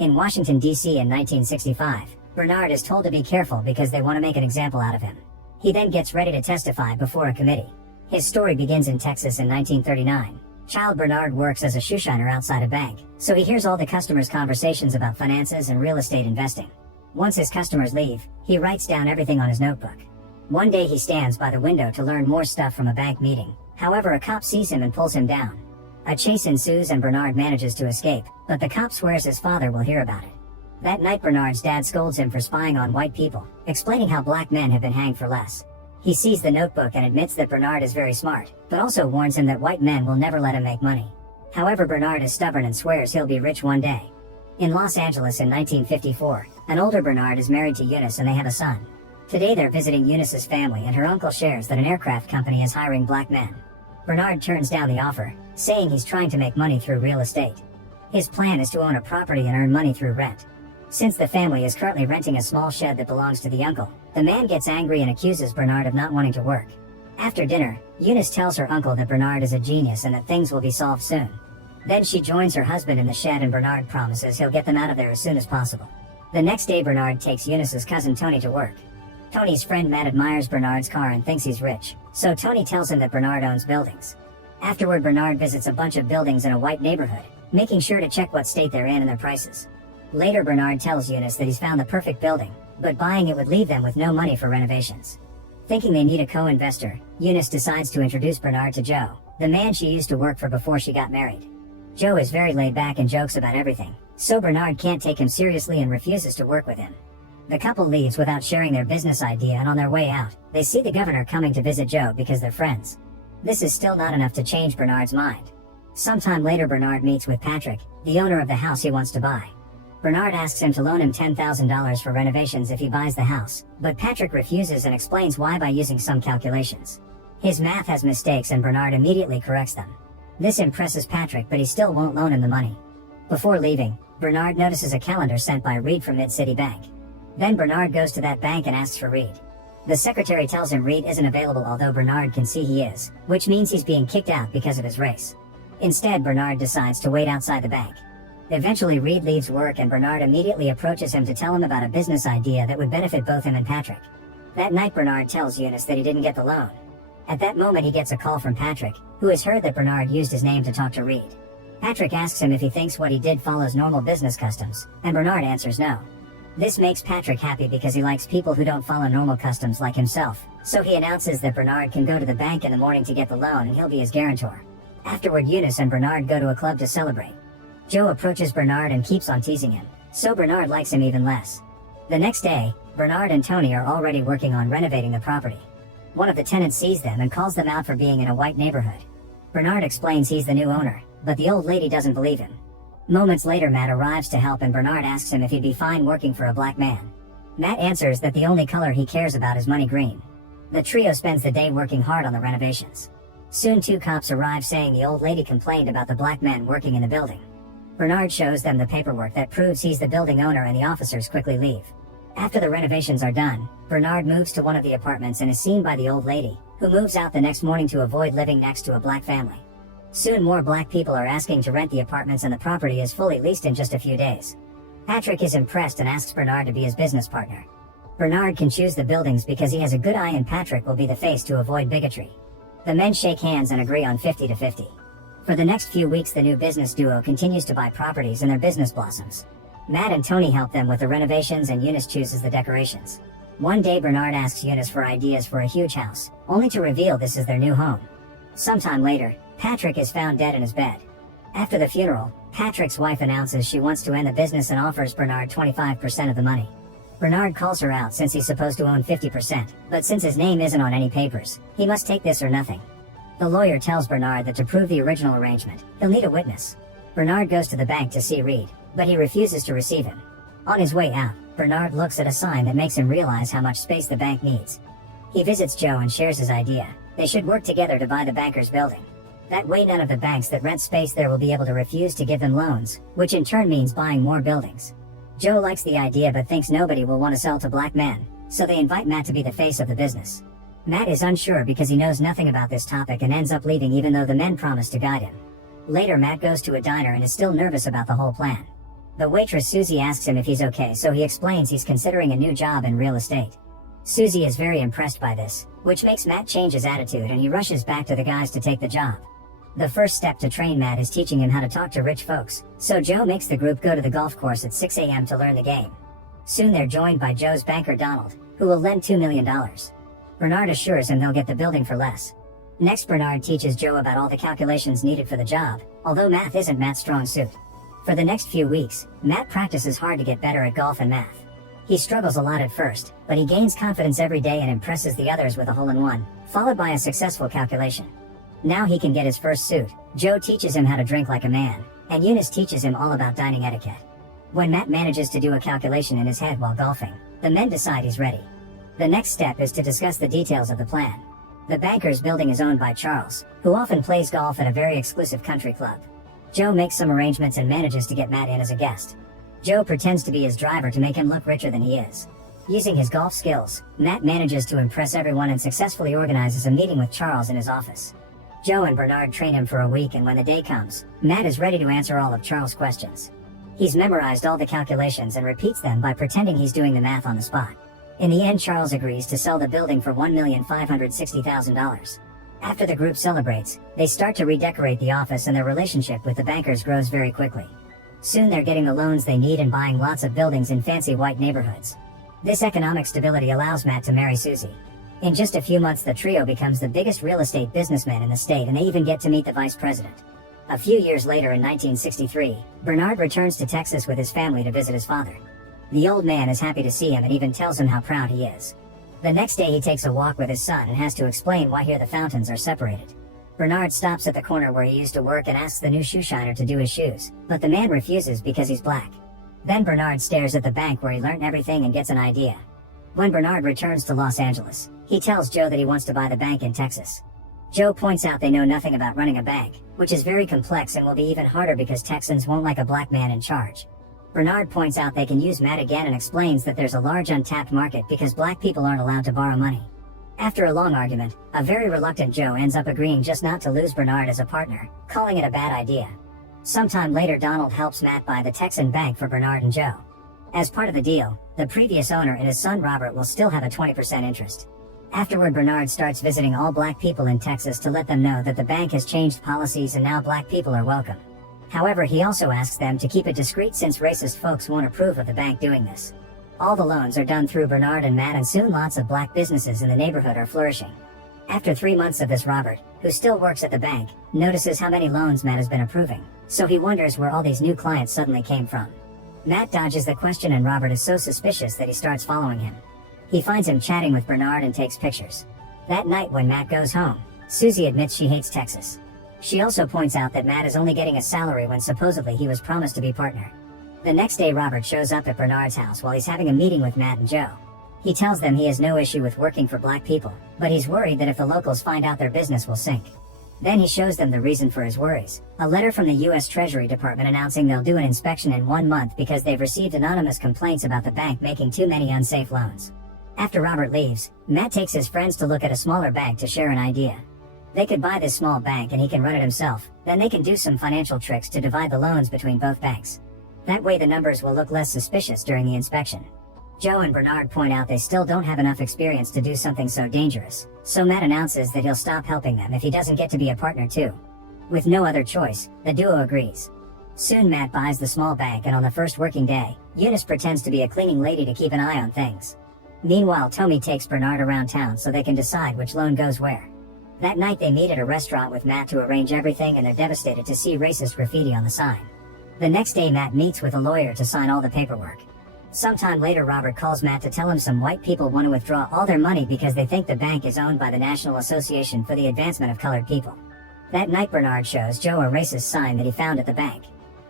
In Washington, D.C. in 1965, Bernard is told to be careful because they want to make an example out of him. He then gets ready to testify before a committee. His story begins in Texas in 1939. Child Bernard works as a shoeshiner outside a bank, so he hears all the customers' conversations about finances and real estate investing. Once his customers leave, he writes down everything on his notebook. One day he stands by the window to learn more stuff from a bank meeting. However, a cop sees him and pulls him down. A chase ensues and Bernard manages to escape, but the cop swears his father will hear about it. That night Bernard's dad scolds him for spying on white people, explaining how black men have been hanged for less. He sees the notebook and admits that Bernard is very smart, but also warns him that white men will never let him make money. However, Bernard is stubborn and swears he'll be rich one day. In Los Angeles in 1954, an older Bernard is married to Eunice and they have a son. Today they're visiting Eunice's family and her uncle shares that an aircraft company is hiring black men. Bernard turns down the offer, saying he's trying to make money through real estate. His plan is to own a property and earn money through rent. Since the family is currently renting a small shed that belongs to the uncle, the man gets angry and accuses Bernard of not wanting to work. After dinner, Eunice tells her uncle that Bernard is a genius and that things will be solved soon. Then she joins her husband in the shed and Bernard promises he'll get them out of there as soon as possible. The next day Bernard takes Eunice's cousin Tony to work. Tony's friend Matt admires Bernard's car and thinks he's rich, so Tony tells him that Bernard owns buildings. Afterward, Bernard visits a bunch of buildings in a white neighborhood, making sure to check what state they're in and their prices. Later Bernard tells Eunice that he's found the perfect building, but buying it would leave them with no money for renovations. Thinking they need a co-investor, Eunice decides to introduce Bernard to Joe, the man she used to work for before she got married. Joe is very laid back and jokes about everything, so Bernard can't take him seriously and refuses to work with him. The couple leaves without sharing their business idea, and on their way out, they see the governor coming to visit Joe because they're friends. This is still not enough to change Bernard's mind. Sometime later Bernard meets with Patrick, the owner of the house he wants to buy. Bernard asks him to loan him $10,000 for renovations if he buys the house, but Patrick refuses and explains why by using some calculations. His math has mistakes and Bernard immediately corrects them. This impresses Patrick, but he still won't loan him the money. Before leaving, Bernard notices a calendar sent by Reed from Mid-City Bank. Then Bernard goes to that bank and asks for Reed. The secretary tells him Reed isn't available, although Bernard can see he is, which means he's being kicked out because of his race. Instead, Bernard decides to wait outside the bank. Eventually Reed leaves work and Bernard immediately approaches him to tell him about a business idea that would benefit both him and Patrick. That night Bernard tells Eunice that he didn't get the loan. At that moment he gets a call from Patrick, who has heard that Bernard used his name to talk to Reed. Patrick asks him if he thinks what he did follows normal business customs, and Bernard answers no. This makes Patrick happy because he likes people who don't follow normal customs like himself, so he announces that Bernard can go to the bank in the morning to get the loan and he'll be his guarantor. Afterward, Eunice and Bernard go to a club to celebrate. Joe approaches Bernard and keeps on teasing him, so Bernard likes him even less. The next day, Bernard and Tony are already working on renovating the property. One of the tenants sees them and calls them out for being in a white neighborhood. Bernard explains he's the new owner, but the old lady doesn't believe him. Moments later Matt arrives to help and Bernard asks him if he'd be fine working for a black man. Matt answers that the only color he cares about is money green. The trio spends the day working hard on the renovations. Soon two cops arrive saying the old lady complained about the black men working in the building. Bernard shows them the paperwork that proves he's the building owner and the officers quickly leave. After the renovations are done, Bernard moves to one of the apartments and is seen by the old lady, who moves out the next morning to avoid living next to a black family. Soon more black people are asking to rent the apartments and the property is fully leased in just a few days. Patrick is impressed and asks Bernard to be his business partner. Bernard can choose the buildings because he has a good eye and Patrick will be the face to avoid bigotry. The men shake hands and agree on 50-50. For the next few weeks the new business duo continues to buy properties and their business blossoms. Matt and Tony help them with the renovations and Eunice chooses the decorations. One day Bernard asks Eunice for ideas for a huge house, only to reveal this is their new home. Sometime later, Patrick is found dead in his bed. After the funeral, Patrick's wife announces she wants to end the business and offers Bernard 25% of the money. Bernard calls her out since he's supposed to own 50%, but since his name isn't on any papers, he must take this or nothing. The lawyer tells Bernard that to prove the original arrangement, he'll need a witness. Bernard goes to the bank to see Reed, but he refuses to receive him. On his way out, Bernard looks at a sign that makes him realize how much space the bank needs. He visits Joe and shares his idea. They should work together to buy the banker's building. That way none of the banks that rent space there will be able to refuse to give them loans, which in turn means buying more buildings. Joe likes the idea but thinks nobody will want to sell to black men, so they invite Matt to be the face of the business. Matt is unsure because he knows nothing about this topic and ends up leaving even though the men promise to guide him. Later Matt goes to a diner and is still nervous about the whole plan. The waitress Susie asks him if he's okay, so he explains he's considering a new job in real estate. Susie is very impressed by this, which makes Matt change his attitude and he rushes back to the guys to take the job. The first step to train Matt is teaching him how to talk to rich folks, so Joe makes the group go to the golf course at 6 a.m. to learn the game. Soon they're joined by Joe's banker Donald, who will lend $2 million. Bernard assures him they'll get the building for less. Next, Bernard teaches Joe about all the calculations needed for the job, although math isn't Matt's strong suit. For the next few weeks, Matt practices hard to get better at golf and math. He struggles a lot at first, but he gains confidence every day and impresses the others with a hole-in-one, followed by a successful calculation. Now he can get his first suit. Joe teaches him how to drink like a man, and Eunice teaches him all about dining etiquette. When Matt manages to do a calculation in his head while golfing, the men decide he's ready. The next step is to discuss the details of the plan. The banker's building is owned by Charles, who often plays golf at a very exclusive country club. Joe makes some arrangements and manages to get Matt in as a guest. Joe pretends to be his driver to make him look richer than he is. Using his golf skills, Matt manages to impress everyone and successfully organizes a meeting with Charles in his office. Joe and Bernard train him for a week, and when the day comes, Matt is ready to answer all of Charles' questions. He's memorized all the calculations and repeats them by pretending he's doing the math on the spot. In the end, Charles agrees to sell the building for $1,560,000. After the group celebrates, they start to redecorate the office and their relationship with the bankers grows very quickly. Soon they're getting the loans they need and buying lots of buildings in fancy white neighborhoods. This economic stability allows Matt to marry Susie. In just a few months, the trio becomes the biggest real estate businessmen in the state, and they even get to meet the vice president. A few years later, in 1963, Bernard returns to Texas with his family to visit his father. The old man is happy to see him and even tells him how proud he is. The next day he takes a walk with his son and has to explain why here the fountains are separated. Bernard stops at the corner where he used to work and asks the new shoe shiner to do his shoes, but the man refuses because he's black. Then Bernard stares at the bank where he learned everything and gets an idea. When Bernard returns to Los Angeles, he tells Joe that he wants to buy the bank in Texas. Joe points out they know nothing about running a bank, which is very complex and will be even harder because Texans won't like a black man in charge. Bernard points out they can use Matt again and explains that there's a large untapped market because black people aren't allowed to borrow money. After a long argument, a very reluctant Joe ends up agreeing just not to lose Bernard as a partner, calling it a bad idea. Sometime later, Donald helps Matt buy the Texan bank for Bernard and Joe. As part of the deal, the previous owner and his son Robert will still have a 20% interest. Afterward, Bernard starts visiting all black people in Texas to let them know that the bank has changed policies and now black people are welcome. However, he also asks them to keep it discreet since racist folks won't approve of the bank doing this. All the loans are done through Bernard and Matt, and soon lots of black businesses in the neighborhood are flourishing. After 3 months of this, Robert, who still works at the bank, notices how many loans Matt has been approving, so he wonders where all these new clients suddenly came from. Matt dodges the question and Robert is so suspicious that he starts following him. He finds him chatting with Bernard and takes pictures. That night when Matt goes home, Susie admits she hates Texas. She also points out that Matt is only getting a salary when supposedly he was promised to be partner. The next day, Robert shows up at Bernard's house while he's having a meeting with Matt and Joe. He tells them he has no issue with working for black people, but he's worried that if the locals find out, their business will sink. Then he shows them the reason for his worries, a letter from the U.S. Treasury Department announcing they'll do an inspection in 1 month because they've received anonymous complaints about the bank making too many unsafe loans. After Robert leaves, Matt takes his friends to look at a smaller bank to share an idea. They could buy this small bank and he can run it himself, then they can do some financial tricks to divide the loans between both banks. That way the numbers will look less suspicious during the inspection. Joe and Bernard point out they still don't have enough experience to do something so dangerous, so Matt announces that he'll stop helping them if he doesn't get to be a partner too. With no other choice, the duo agrees. Soon Matt buys the small bank, and on the first working day, Eunice pretends to be a cleaning lady to keep an eye on things. Meanwhile, Tommy takes Bernard around town so they can decide which loan goes where. That night they meet at a restaurant with Matt to arrange everything, and they're devastated to see racist graffiti on the sign. The next day Matt meets with a lawyer to sign all the paperwork. Sometime later, Robert calls Matt to tell him some white people want to withdraw all their money because they think the bank is owned by the National Association for the Advancement of Colored People. That night Bernard shows Joe a racist sign that he found at the bank.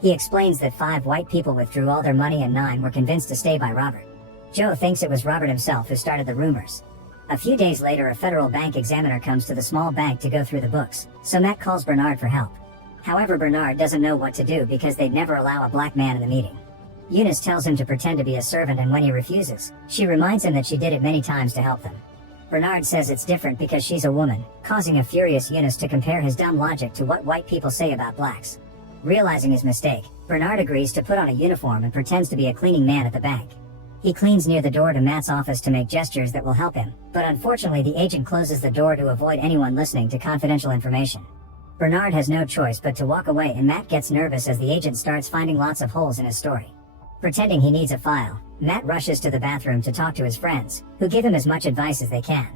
He explains that 5 white people withdrew all their money and 9 were convinced to stay by Robert. Joe thinks it was Robert himself who started the rumors. A few days later, a federal bank examiner comes to the small bank to go through the books, so Matt calls Bernard for help. However, Bernard doesn't know what to do because they'd never allow a black man in the meeting. Eunice tells him to pretend to be a servant, and when he refuses, she reminds him that she did it many times to help them. Bernard says it's different because she's a woman, causing a furious Eunice to compare his dumb logic to what white people say about blacks. Realizing his mistake, Bernard agrees to put on a uniform and pretends to be a cleaning man at the bank. He cleans near the door to Matt's office to make gestures that will help him, but unfortunately the agent closes the door to avoid anyone listening to confidential information. Bernard has no choice but to walk away, and Matt gets nervous as the agent starts finding lots of holes in his story. Pretending he needs a file, Matt rushes to the bathroom to talk to his friends, who give him as much advice as they can.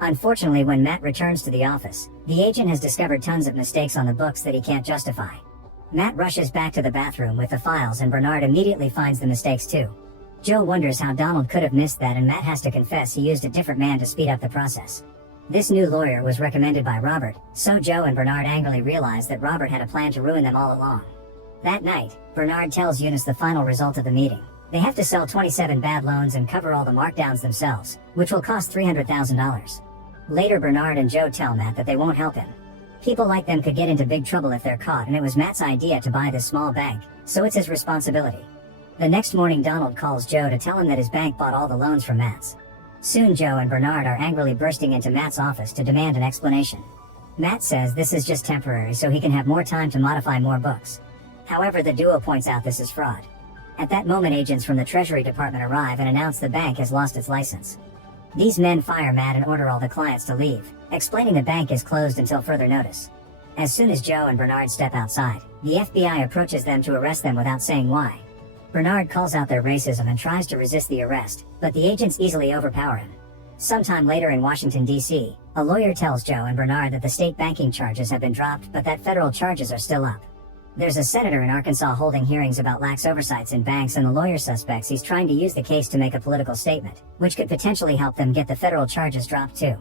Unfortunately, when Matt returns to the office, the agent has discovered tons of mistakes on the books that he can't justify. Matt rushes back to the bathroom with the files, and Bernard immediately finds the mistakes too. Joe wonders how Donald could have missed that, and Matt has to confess he used a different man to speed up the process. This new lawyer was recommended by Robert, so Joe and Bernard angrily realize that Robert had a plan to ruin them all along. That night, Bernard tells Eunice the final result of the meeting. They have to sell 27 bad loans and cover all the markdowns themselves, which will cost $300,000. Later, Bernard and Joe tell Matt that they won't help him. People like them could get into big trouble if they're caught, and it was Matt's idea to buy this small bank, so it's his responsibility. The next morning, Donald calls Joe to tell him that his bank bought all the loans from Matt's. Soon Joe and Bernard are angrily bursting into Matt's office to demand an explanation. Matt says this is just temporary so he can have more time to modify more books. However, the duo points out this is fraud. At that moment, agents from the Treasury Department arrive and announce the bank has lost its license. These men fire Matt and order all the clients to leave, explaining the bank is closed until further notice. As soon as Joe and Bernard step outside, the FBI approaches them to arrest them without saying why. Bernard calls out their racism and tries to resist the arrest, but the agents easily overpower him. Sometime later in Washington, D.C., a lawyer tells Joe and Bernard that the state banking charges have been dropped, but that federal charges are still up. There's a senator in Arkansas holding hearings about lax oversights in banks, and the lawyer suspects he's trying to use the case to make a political statement, which could potentially help them get the federal charges dropped too.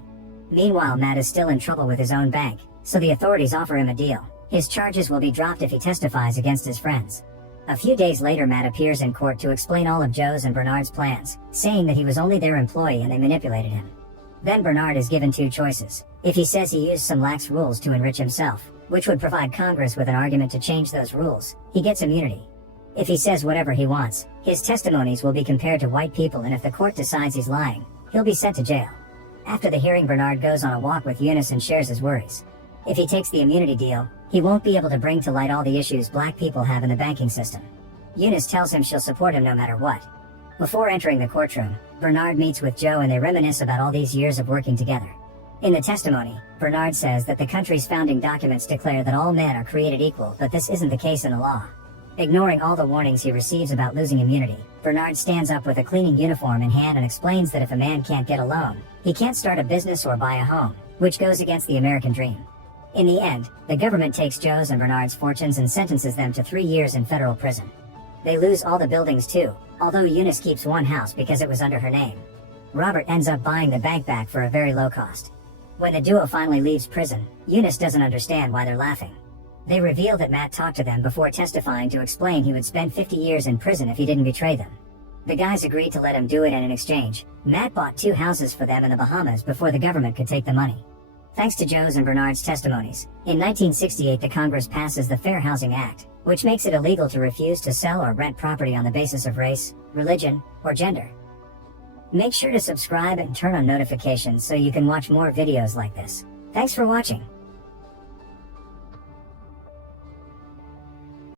Meanwhile, Matt is still in trouble with his own bank, so the authorities offer him a deal. His charges will be dropped if he testifies against his friends. A few days later, Matt appears in court to explain all of Joe's and Bernard's plans, saying that he was only their employee and they manipulated him. Then Bernard is given two choices. If he says he used some lax rules to enrich himself, which would provide Congress with an argument to change those rules, he gets immunity. If he says whatever he wants, his testimonies will be compared to white people, and if the court decides he's lying, he'll be sent to jail. After the hearing, Bernard goes on a walk with Eunice and shares his worries. If he takes the immunity deal, he won't be able to bring to light all the issues black people have in the banking system. Eunice tells him she'll support him no matter what. Before entering the courtroom, Bernard meets with Joe and they reminisce about all these years of working together. In the testimony, Bernard says that the country's founding documents declare that all men are created equal, but this isn't the case in the law. Ignoring all the warnings he receives about losing immunity, Bernard stands up with a cleaning uniform in hand and explains that if a man can't get a loan, he can't start a business or buy a home, which goes against the American dream. In the end, the government takes Joe's and Bernard's fortunes and sentences them to 3 years in federal prison. They lose all the buildings too, although Eunice keeps one house because it was under her name. Robert ends up buying the bank back for a very low cost. When the duo finally leaves prison, Eunice doesn't understand why they're laughing. They reveal that Matt talked to them before testifying to explain he would spend 50 years in prison if he didn't betray them. The guys agreed to let him do it, and in exchange, Matt bought 2 houses for them in the Bahamas before the government could take the money. Thanks to Joe's and Bernard's testimonies, in 1968 the Congress passes the Fair Housing Act, which makes it illegal to refuse to sell or rent property on the basis of race, religion, or gender. Make sure to subscribe and turn on notifications so you can watch more videos like this. Thanks for watching.